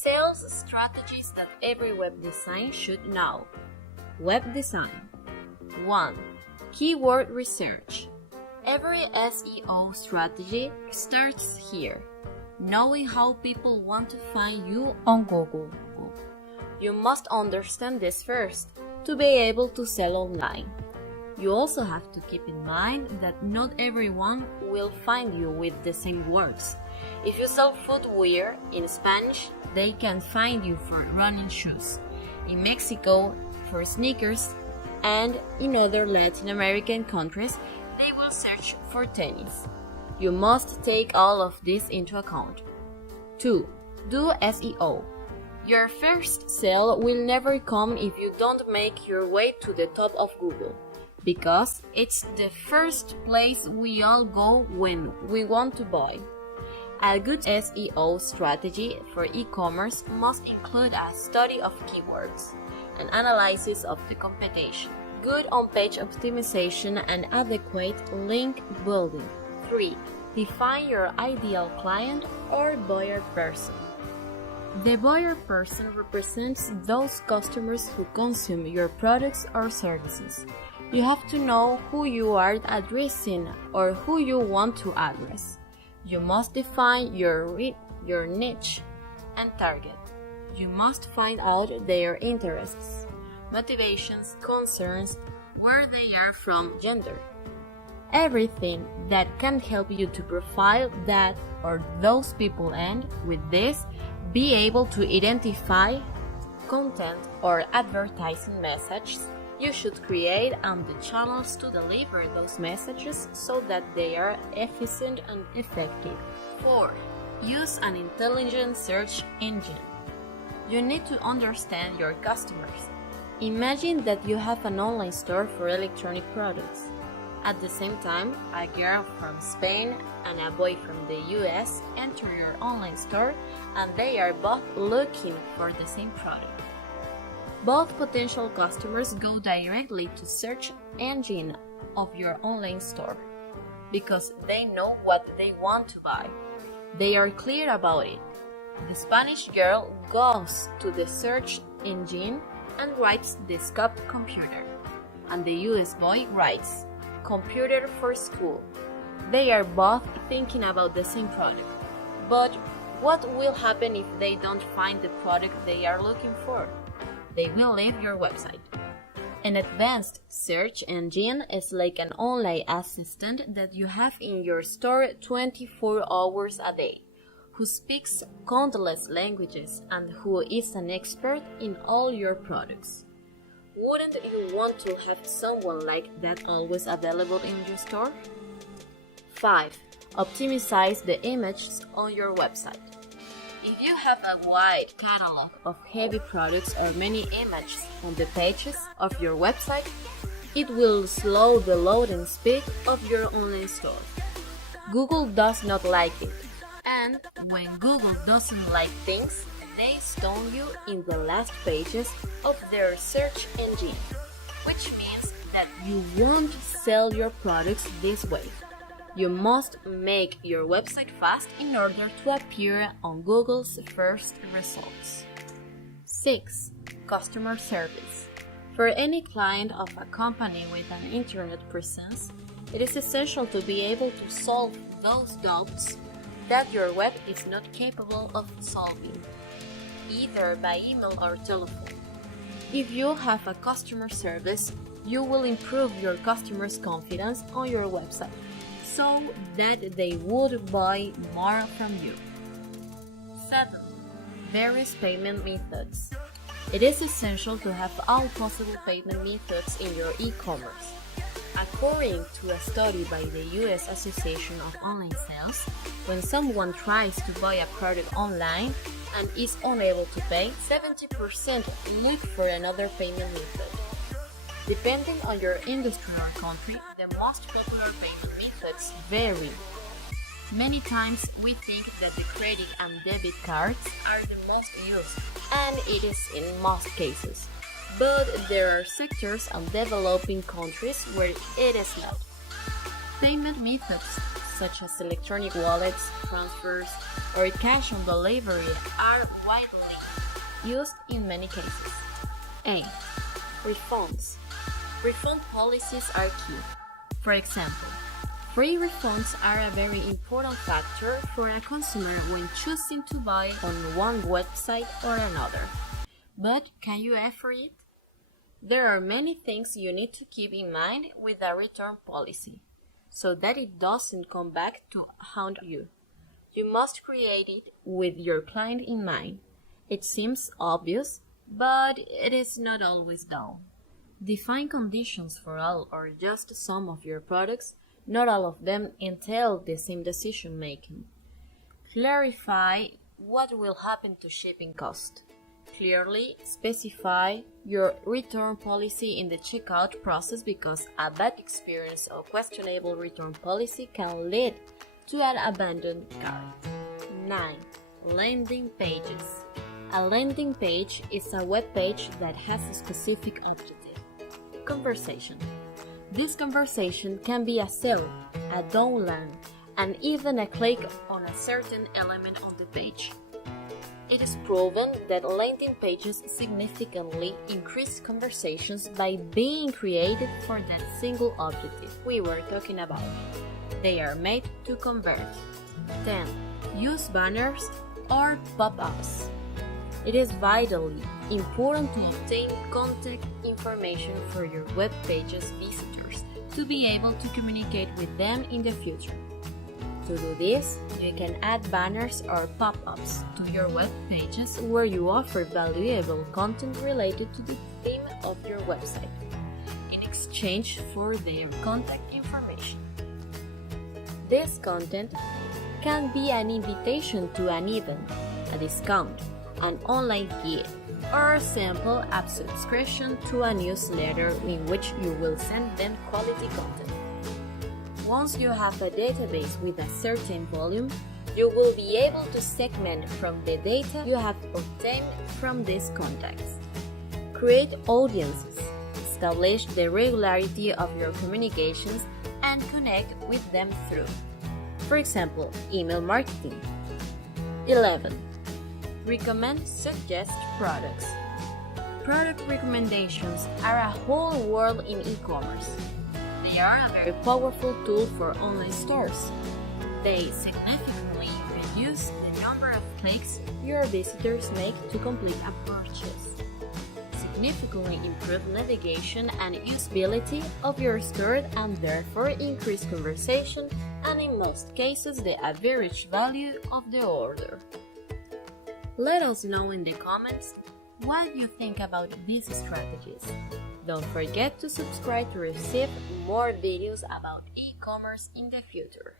Sales strategies that every web design should know. Web design. 1. Keyword research. Every SEO strategy starts here, knowing how people want to find you on Google. You must understand this first to be able to sell online. You also have to keep in mind that not everyone will find you with the same words. If you sell footwear in Spanish, they can find you for running shoes. In Mexico, for sneakers, and in other Latin American countries, they will search for tennis. You must take all of this into account. 2. Do SEO. Your first sale will never come if you don't make your way to the top of Google, because it's the first place we all go when we want to buy. A good SEO strategy for e-commerce must include a study of keywords, an analysis of the competition, good on-page optimization, and adequate link building. 3. Define your ideal client or buyer person. The buyer person represents those customers who consume your products or services. You have to know who you are addressing or who you want to address. You must define your niche and target. You must find out their interests, motivations, concerns, where they are from, gender. Everything that can help you to profile that or those people, and with this, be able to identify content or advertising messages you should create and the channels to deliver those messages so that they are efficient and effective. 4. Use an intelligent search engine. You need to understand your customers. Imagine that you have an online store for electronic products. At the same time, a girl from Spain and a boy from the US enter your online store and they are both looking for the same product. Both potential customers go directly to search engine of your online store because they know what they want to buy. They are clear about it. The Spanish girl goes to the search engine and writes desktop computer, and the US boy writes computer for school. They are both thinking about the same product. But what will happen if they don't find the product they are looking for? They will leave your website. An advanced search engine is like an online assistant that you have in your store 24 hours a day, who speaks countless languages and who is an expert in all your products. Wouldn't you want to have someone like that always available in your store? 5. Optimize the images on your website. If you have a wide catalog of heavy products or many images on the pages of your website, it will slow the loading speed of your online store. Google does not like it, and when Google doesn't like things, they stone you in the last pages of their search engine, which means that you won't sell your products this way. You must make your website fast in order to appear on Google's first results. 6. Customer service. For any client of a company with an internet presence, it is essential to be able to solve those doubts that your web is not capable of solving, either by email or telephone. If you have a customer service, you will improve your customers' confidence on your website, so that they would buy more from you. 7. Various payment methods. It is essential to have all possible payment methods in your e-commerce. According to a study by the US Association of Online Sales, when someone tries to buy a product online and is unable to pay, 70% look for another payment method. Depending on your industry or country, the most popular payment methods vary. Many times we think that the credit and debit cards are the most used, and it is in most cases. But there are sectors and developing countries where it is not. Payment methods such as electronic wallets, transfers, or cash on delivery are widely used in many cases. A. Refunds. Refund policies are key. For example, free refunds are a very important factor for a consumer when choosing to buy on one website or another. But can you offer it? There are many things you need to keep in mind with a return policy, so that it doesn't come back to haunt you. You must create it with your client in mind. It seems obvious, but it is not always done. Define conditions for all or just some of your products. Not all of them entail the same decision making. Clarify what will happen to shipping cost. Clearly specify your return policy in the checkout process because a bad experience or questionable return policy can lead to an abandoned cart. 9. Landing pages. A landing page is a web page that has a specific objective. Conversation. This conversation can be a sale, a download, and even a click on a certain element on the page. It is proven that landing pages significantly increase conversations by being created for that single objective we were talking about. They are made to convert. 10. Use banners or pop-ups. It is vitally important to obtain contact information for your web page's visitors to be able to communicate with them in the future. To do this, you can add banners or pop-ups to your web pages where you offer valuable content related to the theme of your website in exchange for their contact information. This content can be an invitation to an event, a discount, an online gift, or simple app subscription to a newsletter in which you will send them quality content. Once you have a database with a certain volume, you will be able to segment from the data you have obtained from these contacts. Create audiences, establish the regularity of your communications, and connect with them through, for example, email marketing. 11. Recommend suggest products. Product recommendations are a whole world in e-commerce. They are a very powerful tool for online stores. They significantly reduce the number of clicks your visitors make to complete a purchase, significantly improve navigation and usability of your store and therefore increase conversion and in most cases the average value of the order. Let us know in the comments what you think about these strategies. Don't forget to subscribe to receive more videos about e-commerce in the future.